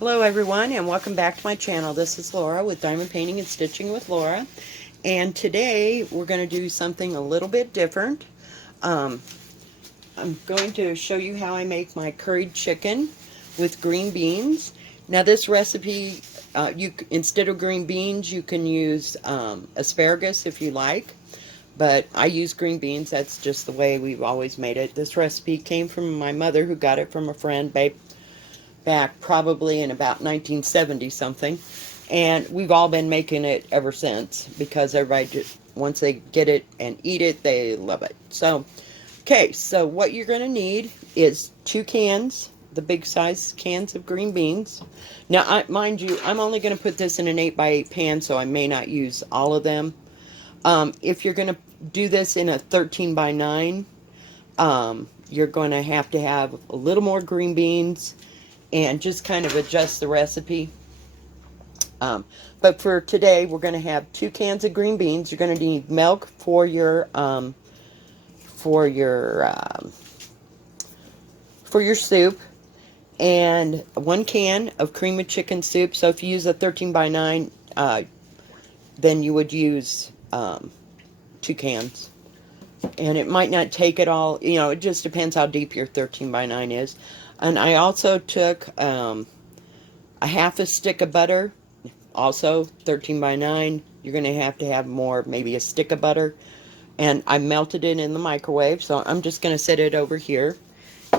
Hello everyone and welcome back to my channel. This is Laura with Diamond Painting and Stitching with Laura, and today we're going to do something a little bit different. I'm going to show you how I make my curried chicken with green beans. Now this recipe, instead of green beans you can use asparagus if you like, but I use green beans. That's just the way we've always made it. This recipe came from my mother, who got it from a friend back probably in about 1970 something, and we've all been making it ever since because everybody just, once they get it and eat it, they love it. So okay, so what you're going to need is 2 cans, the big size cans of green beans. Now mind you, I'm only going to put this in an 8x8 pan, so I may not use all of them. If you're going to do this in a 13x9, you're going to have a little more green beans and just kind of adjust the recipe. But for today, we're going to have 2 cans of green beans. You're going to need milk for your soup, and 1 can of cream of chicken soup. So if you use a 13x9, then you would use 2 cans. And it might not take it all, it just depends how deep your 13x9 is. And I also took a half a stick of butter, also 13x9. You're going to have more, maybe a stick of butter. And I melted it in the microwave, so I'm just going to set it over here.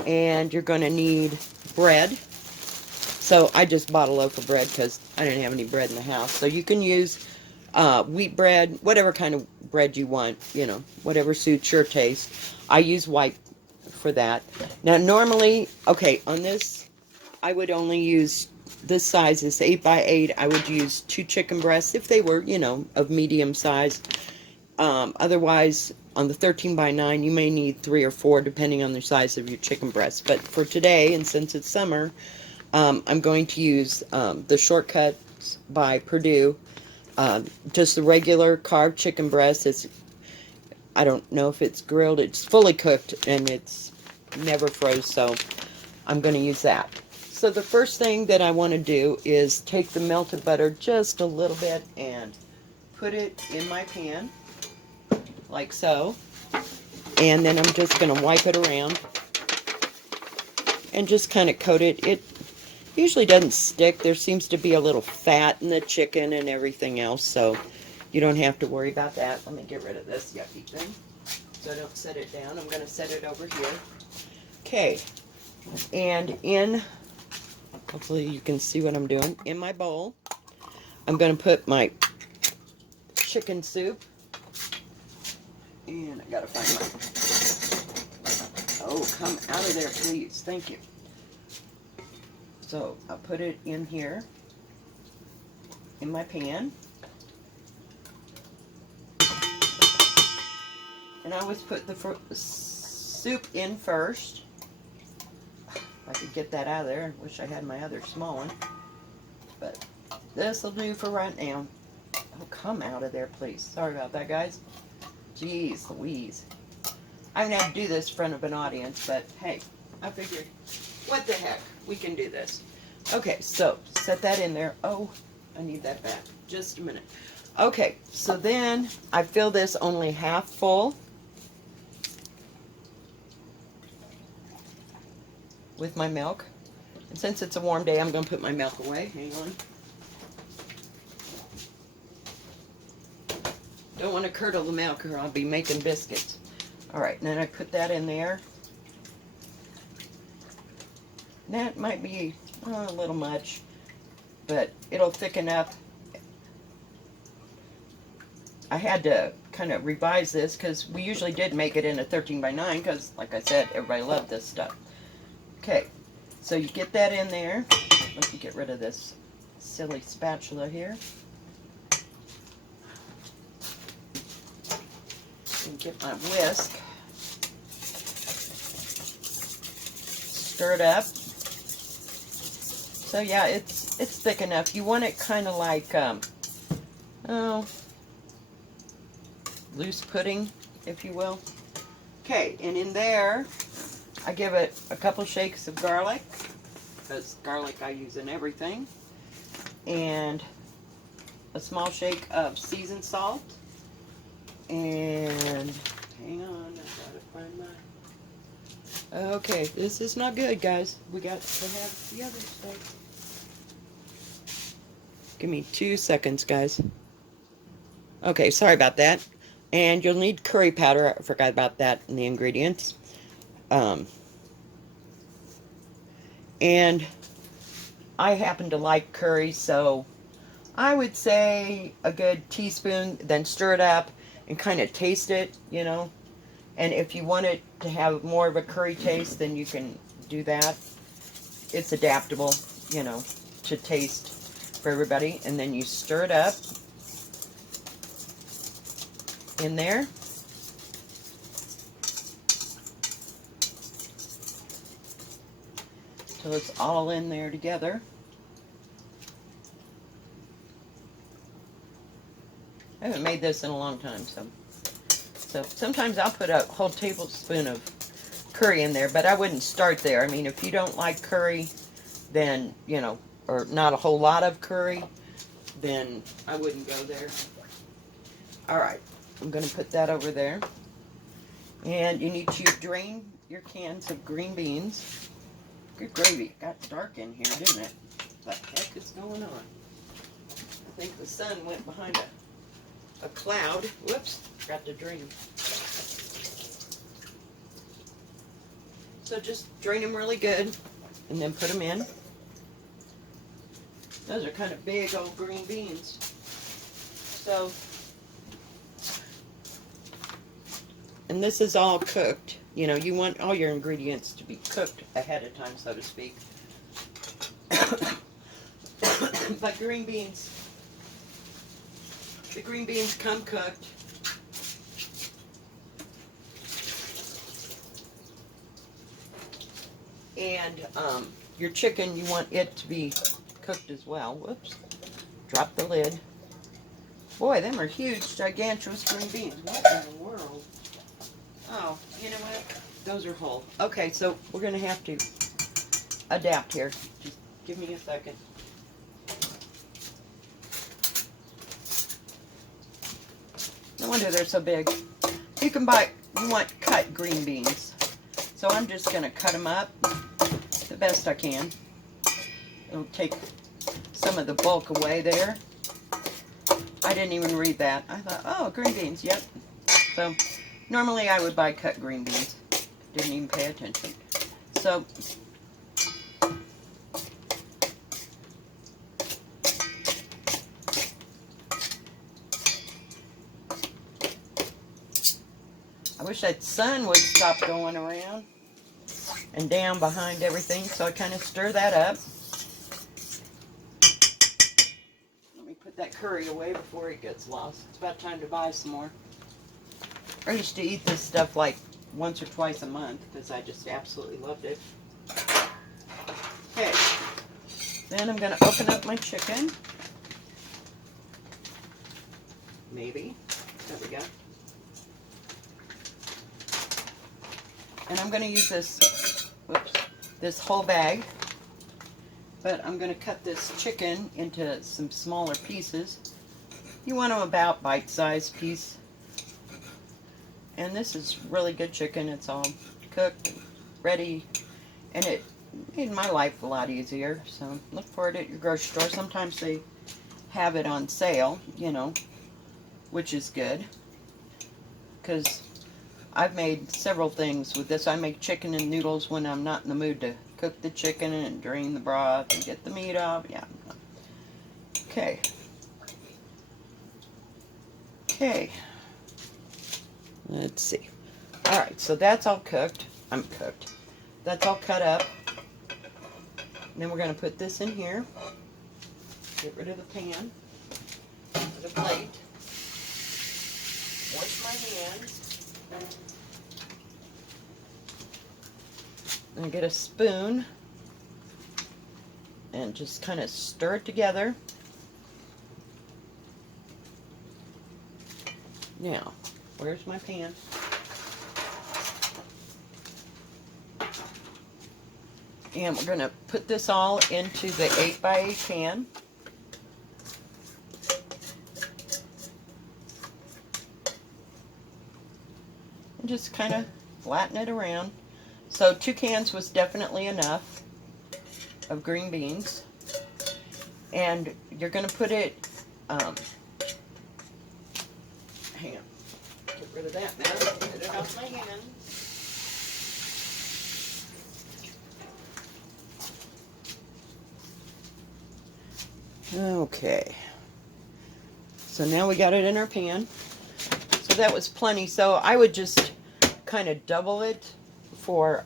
And you're going to need bread. So I just bought a loaf of bread because I didn't have any bread in the house. So you can use wheat bread, whatever kind of bread you want, whatever suits your taste. I use white for that. Now normally, okay, on this, I would only use, this size is 8x8. I would use 2 chicken breasts if they were, of medium size. Otherwise, on the 13x9, you may need 3 or 4 depending on the size of your chicken breast. But for today, and since it's summer, I'm going to use the Shortcuts by Purdue. Just the regular carved chicken breast. I don't know if it's grilled. It's fully cooked and it's never froze, so I'm going to use that. So the first thing that I want to do is take the melted butter just a little bit and put it in my pan, like so. And then I'm just going to wipe it around and just kind of coat it. It usually doesn't stick. There seems to be a little fat in the chicken and everything else, so you don't have to worry about that. Let me get rid of this yucky thing so I don't set it down. I'm going to set it over here. Okay, and hopefully you can see what I'm doing. In my bowl, I'm going to put my chicken soup, and I got to find my, oh, come out of there, please. Thank you. So I'll put it in here, in my pan. And I always put the soup in first. If I could get that out of there. I wish I had my other small one. But this will do for right now. Oh, come out of there, please. Sorry about that, guys. Jeez Louise. I haven't had to do this in front of an audience, but hey, I figured, what the heck, we can do this. Okay, so set that in there. Oh, I need that back. Just a minute. Okay, so then I fill this only half full with my milk. And since it's a warm day, I'm going to put my milk away. Hang on. Don't want to curdle the milk or I'll be making biscuits. Alright, and then I put that in there. That might be a little much, but it'll thicken up. I had to kind of revise this because we usually did make it in a 13x9 because, like I said, everybody loved this stuff. Okay, so you get that in there. Let me get rid of this silly spatula here. And get my whisk. Stir it up. So yeah, it's thick enough. You want it kind of like loose pudding, if you will. Okay, and in there, I give it a couple shakes of garlic. because garlic I use in everything. And a small shake of seasoned salt. And hang on, I gotta find my. Okay, this is not good, guys. We got to have the other stuff. Give me 2 seconds, guys. Okay, sorry about that. And you'll need curry powder. I forgot about that in the ingredients. And I happen to like curry, so I would say a good teaspoon, then stir it up and kind of taste it, you know. And if you want it to have more of a curry taste, then you can do that. It's adaptable, you know, to taste for everybody. And then you stir it up in there. So it's all in there together. I haven't made this in a long time, so sometimes I'll put a whole tablespoon of curry in there, but I wouldn't start there. I mean, if you don't like curry, then, you know, or not a whole lot of curry, then I wouldn't go there. All right, I'm going to put that over there. And you need to drain your cans of green beans. Good gravy. It got dark in here, didn't it? What the heck is going on? I think the sun went behind a cloud. Whoops, forgot to drain them. So just drain them really good and then put them in. Those are kind of big old green beans. So, and this is all cooked. You know, you want all your ingredients to be cooked ahead of time, so to speak. But green beans, the green beans come cooked. And your chicken, you want it to be cooked as well. Whoops. Drop the lid. Boy, them are huge, gigantuous green beans. What in the world? Oh, you know what? Those are whole. Okay, so we're going to have to adapt here. Just give me a second. No wonder they're so big. You can buy, you want cut green beans. So I'm just going to cut them up the best I can. It'll take some of the bulk away there. I didn't even read that. I thought, oh, green beans, yep. So normally I would buy cut green beans. Didn't even pay attention. So I wish that sun would stop going around and down behind everything, so I kind of stir that up. Let me put that curry away before it gets lost. It's about time to buy some more. I used to eat this stuff like once or twice a month because I just absolutely loved it. Okay, then I'm going to open up my chicken. Maybe. There we go. And I'm going to use this, whoops, this whole bag. But I'm going to cut this chicken into some smaller pieces. You want them about bite-sized piece. And this is really good chicken. It's all cooked and ready. And it made my life a lot easier. So look for it at your grocery store. Sometimes they have it on sale, you know, which is good. Because I've made several things with this. I make chicken and noodles when I'm not in the mood to cook the chicken and drain the broth and get the meat off. Yeah. Okay. Okay. Let's see. All right, so that's all cooked. I'm cooked. That's all cut up. And then we're going to put this in here. Get rid of the pan. The plate. Wash my hands. And get a spoon. And just kind of stir it together. Now, where's my pan? And we're going to put this all into the 8x8 pan. And just kind of flatten it around. So 2 cans was definitely enough of green beans. And you're going to put it, hang on, get rid of that now, get it off my hand. Okay, so now we got it in our pan. So that was plenty. So I would just kind of double it for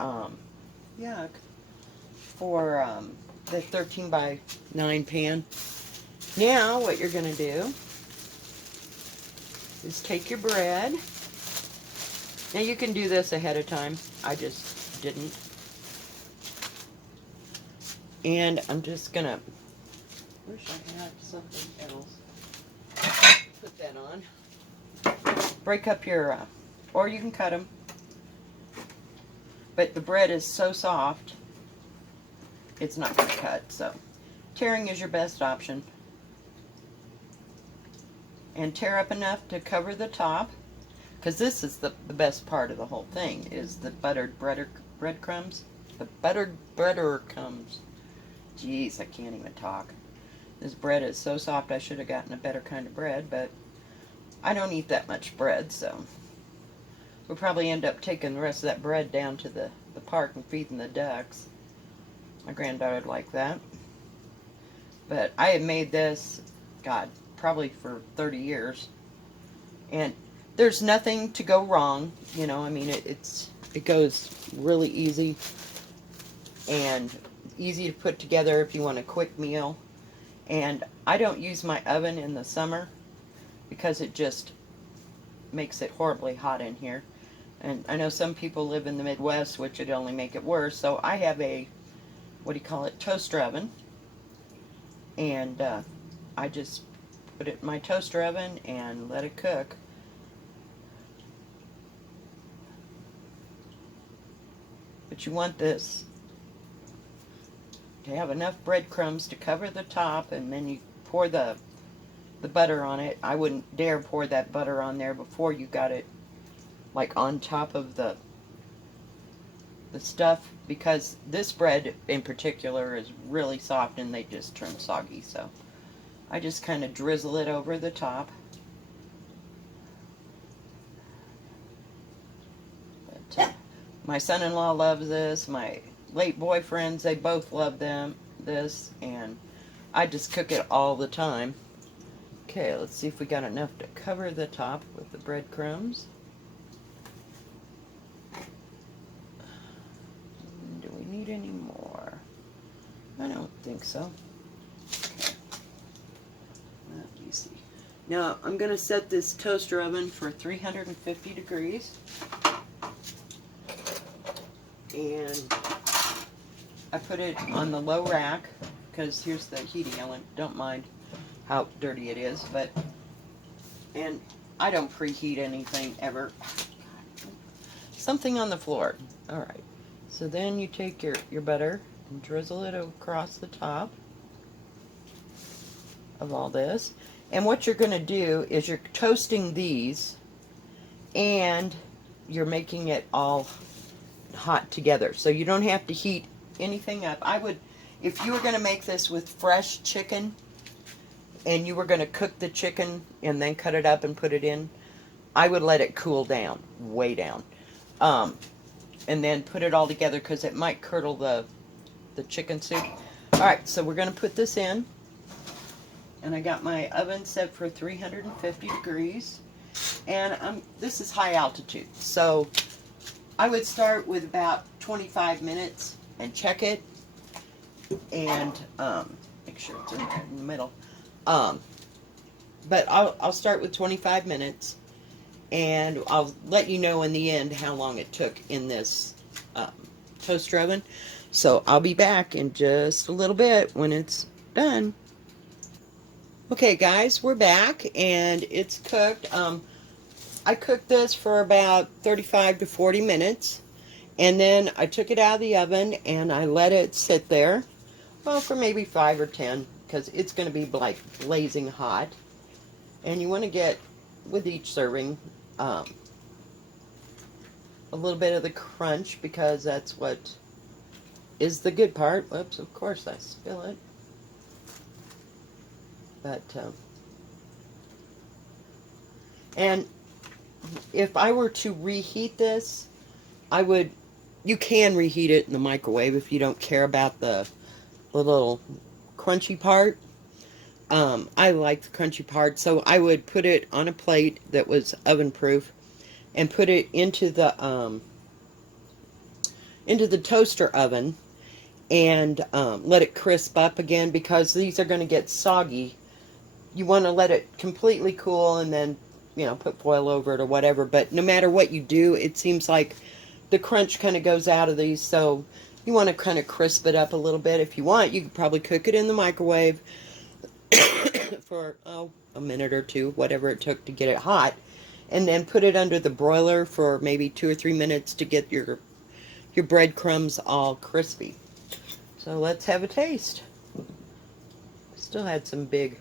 the 13x9 pan. Now what you're going to do is take your bread. Now you can do this ahead of time. I just didn't. And I'm just going to, wish I had something else. Put that on. Break up your, or you can cut them. But the bread is so soft, it's not going to cut. So tearing is your best option. And tear up enough to cover the top, because this is the best part of the whole thing, is the buttered breadcrumbs. The buttered breadcrumbs. Jeez, I can't even talk. This bread is so soft, I should have gotten a better kind of bread, but I don't eat that much bread, so we'll probably end up taking the rest of that bread down to the park and feeding the ducks. My granddaughter would like that. But I have made this, God, probably for 30 years. And there's nothing to go wrong, you know, I mean, it goes really easy and easy to put together if you want a quick meal. And I don't use my oven in the summer because it just makes it horribly hot in here. And I know some people live in the Midwest, which would only make it worse. So I have a, what do you call it, toaster oven. And I just put it in my toaster oven and let it cook. But you want this to have enough breadcrumbs to cover the top, and then you pour the butter on it. I wouldn't dare pour that butter on there before you got it like on top of the stuff, because this bread in particular is really soft and they just turn soggy. So I just kind of drizzle it over the top. But, my son-in-law loves this. My late boyfriends, they both love this, and I just cook it all the time. Okay, let's see if we got enough to cover the top with the breadcrumbs. Do we need any more? I don't think so. Okay. Let me see. Now, I'm going to set this toaster oven for 350 degrees. And I put it on the low rack, because here's the heating element. Don't mind how dirty it is, but, and I don't preheat anything ever. Something on the floor. Alright, so then you take your butter and drizzle it across the top of all this. And what you're going to do is you're toasting these, and you're making it all hot together. So you don't have to heat anything up. I would, if you were going to make this with fresh chicken, and you were going to cook the chicken and then cut it up and put it in, I would let it cool down, way down. And then put it all together, because it might curdle the chicken soup. Alright, so we're going to put this in. And I got my oven set for 350 degrees. And this is high altitude. So I would start with about 25 minutes and check it. And make sure it's in there in the middle. But I'll start with 25 minutes, and I'll let you know in the end how long it took in this toaster oven. So I'll be back in just a little bit when it's done. Okay guys, we're back and it's cooked. I cooked this for about 35 to 40 minutes, And then I took it out of the oven and I let it sit there, well, for maybe 5 or 10, because it's going to be like blazing hot. And you want to get, with each serving, a little bit of the crunch, because that's what is the good part. Whoops, of course I spill it. But, and if I were to reheat this, you can reheat it in the microwave if you don't care about the little crunchy part. I like the crunchy part, so I would put it on a plate that was oven proof and put it into the toaster oven and let it crisp up again, because these are going to get soggy. You want to let it completely cool and then, put foil over it or whatever. But no matter what you do, it seems like the crunch kind of goes out of these, so you want to kind of crisp it up a little bit. If you want, you could probably cook it in the microwave for, a minute or two, whatever it took to get it hot, and then put it under the broiler for maybe 2 or 3 minutes to get your breadcrumbs all crispy. So let's have a taste. Still had some big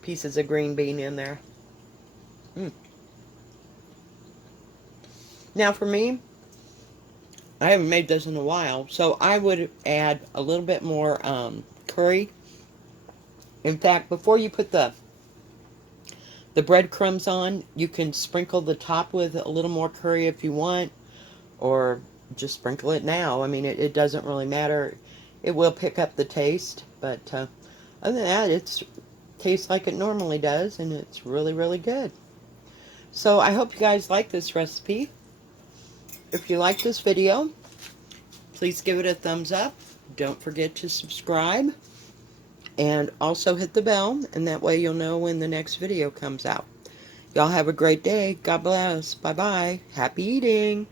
pieces of green bean in there. Now for me, I haven't made this in a while, so I would add a little bit more curry. In fact, before you put the breadcrumbs on, you can sprinkle the top with a little more curry if you want, or just sprinkle it now. I mean, it doesn't really matter. It will pick up the taste, but other than that, it tastes like it normally does, and it's really, really good. So I hope you guys like this recipe. If you like this video, please give it a thumbs up. Don't forget to subscribe, and also hit the bell, and that way you'll know when the next video comes out. Y'all have a great day. God bless. Bye-bye. Happy eating.